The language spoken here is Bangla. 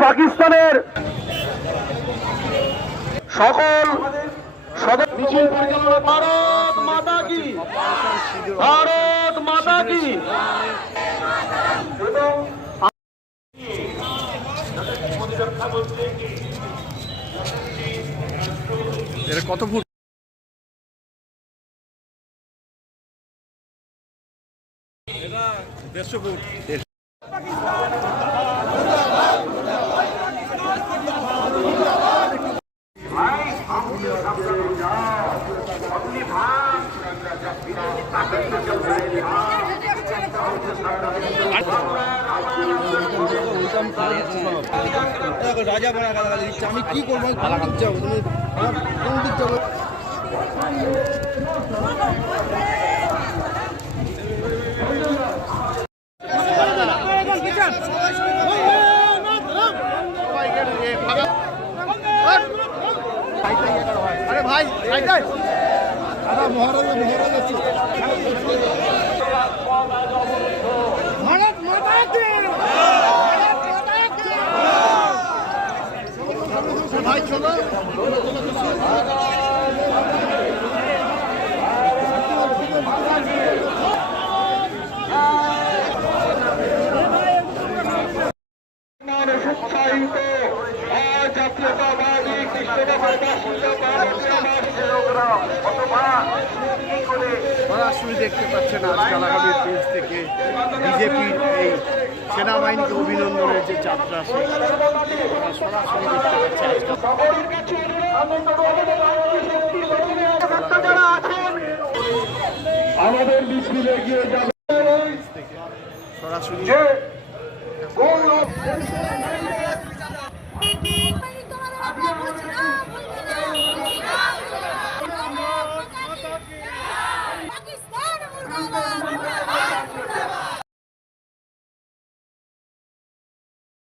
পাকিস্তানের সকল মিছিল পরিচালনা ভারত মাতা কি? ভারত মাতা কি? এটা কত ফুট দেড়শো ফুট রাজা বড়া গালাগালি দিচ্ছে আমি কি করব কোন দিক যাব কোন দিক আরে ভাই মহারাজা মহারাজ চলো। উৎসাহিত জাতীয়তাবাদী কৃষ্ণনগর বাসিন্দা সরাসরি দেখতে পাচ্ছেন আজকাল আগামী পেজ থেকে বিজেপির এই সেনাবাহিনীকে অভিনন্দনের যে যাত্রা সরাসরি দেখতে পাচ্ছি আমাদের মিছিলে গিয়ে যাবে। সরাসরি Go up.